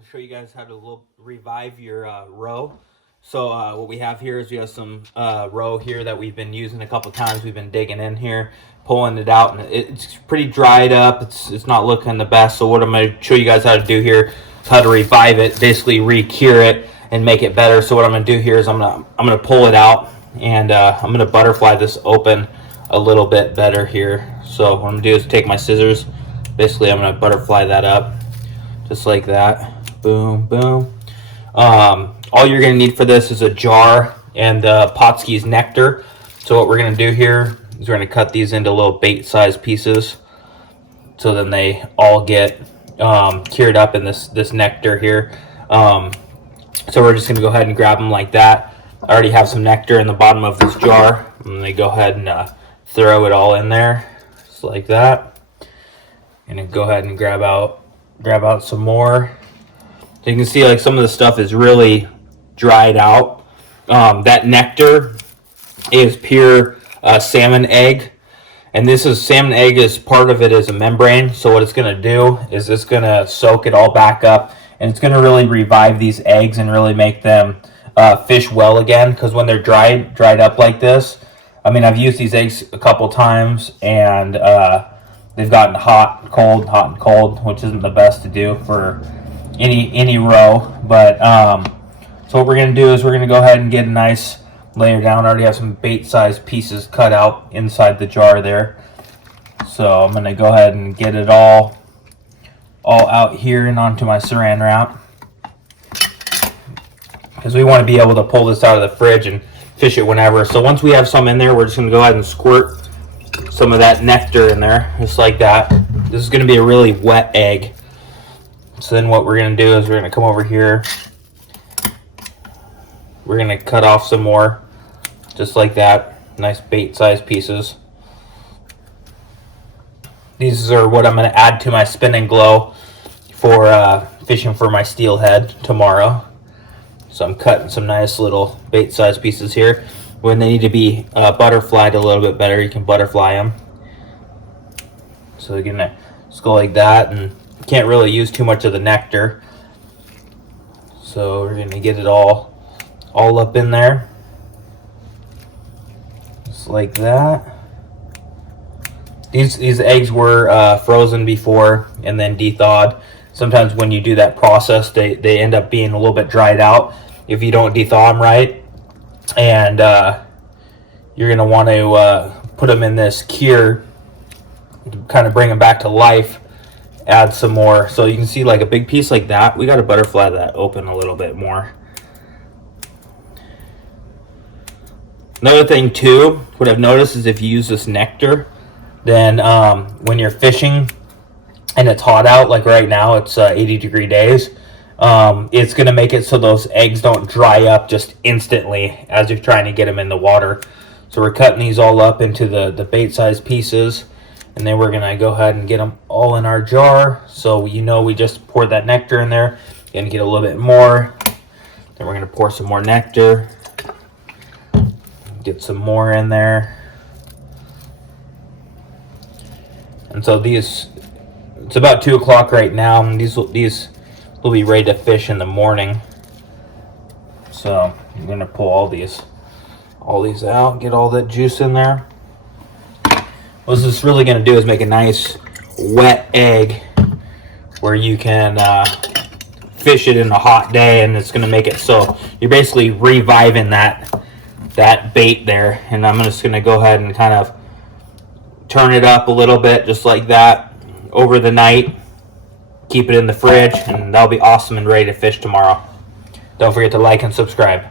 I'll show you guys how to revive your roe. So what we have here is we have some roe here that we've been using a couple times. We've been digging in here, pulling it out, and it's pretty dried up. It's not looking the best. So what I'm going to show you guys how to do here is how to revive it, basically re-cure it and make it better. So what I'm going to do here is I'm gonna pull it out, and I'm going to butterfly this open a little bit better here. So what I'm going to do is take my scissors. Basically, I'm going to butterfly that up just like that. Boom, boom. All you're going to need for this is a jar and Potski's nectar. So what we're going to do here is we're going to cut these into little bait-sized pieces, so then they all get cured up in this nectar here. So we're just going to go ahead and grab them like that. I already have some nectar in the bottom of this jar. I'm going to go ahead and throw it all in there, just like that. And then go ahead and grab out some more. So you can see like some of the stuff is really dried out. That nectar is pure salmon egg, and this is salmon egg. Is part of it is a membrane. So what it's going to do is it's going to soak it all back up, and it's going to really revive these eggs and really make them fish well again. Because when they're dried up like this, I mean, I've used these eggs a couple times, and they've gotten hot and cold, which isn't the best to do for any roe. But so what we're going to do is we're going to go ahead and get a nice layer down. I already have some bait-sized pieces cut out inside the jar there. So I'm going to go ahead and get it all out here and onto my saran wrap, because we want to be able to pull this out of the fridge and fish it whenever. So once we have some in there, we're just going to go ahead and squirt some of that nectar in there, just like that. This is going to be a really wet egg. So then what we're going to do is we're going to come over here. We're going to cut off some more, just like that. Nice bait-sized pieces. These are what I'm going to add to my spin and glow for fishing for my steelhead tomorrow. So I'm cutting some nice little bait-sized pieces here. When they need to be butterflied a little bit better, you can butterfly them. So you're gonna just go like that, and can't really use too much of the nectar. So we're gonna get it all up in there, just like that. These eggs were frozen before and then de-thawed. Sometimes when you do that process, they end up being a little bit dried out if you don't de-thaw them right. And you're going to want to put them in this cure to kind of bring them back to life. Add some more. So you can see like a big piece like that. We got to butterfly that open a little bit more. Another thing too, what I've noticed is if you use this nectar, then when you're fishing and it's hot out, like right now it's 80-degree days, it's going to make it so those eggs don't dry up just instantly as you're trying to get them in the water. So we're cutting these all up into the bait-sized pieces, and then we're going to go ahead and get them all in our jar. So we just poured that nectar in there. Going to get a little bit more. Then we're going to pour some more nectar. Get some more in there. And so it's about 2 o'clock right now, and these will be ready to fish in the morning. So I'm gonna pull all these out, get all that juice in there. What this is really gonna do is make a nice wet egg where you can fish it in a hot day, and it's gonna make it so you're basically reviving that bait there. And I'm just gonna go ahead and kind of turn it up a little bit, just like that, over the night. Keep it in the fridge, and that'll be awesome and ready to fish tomorrow. Don't forget to like and subscribe.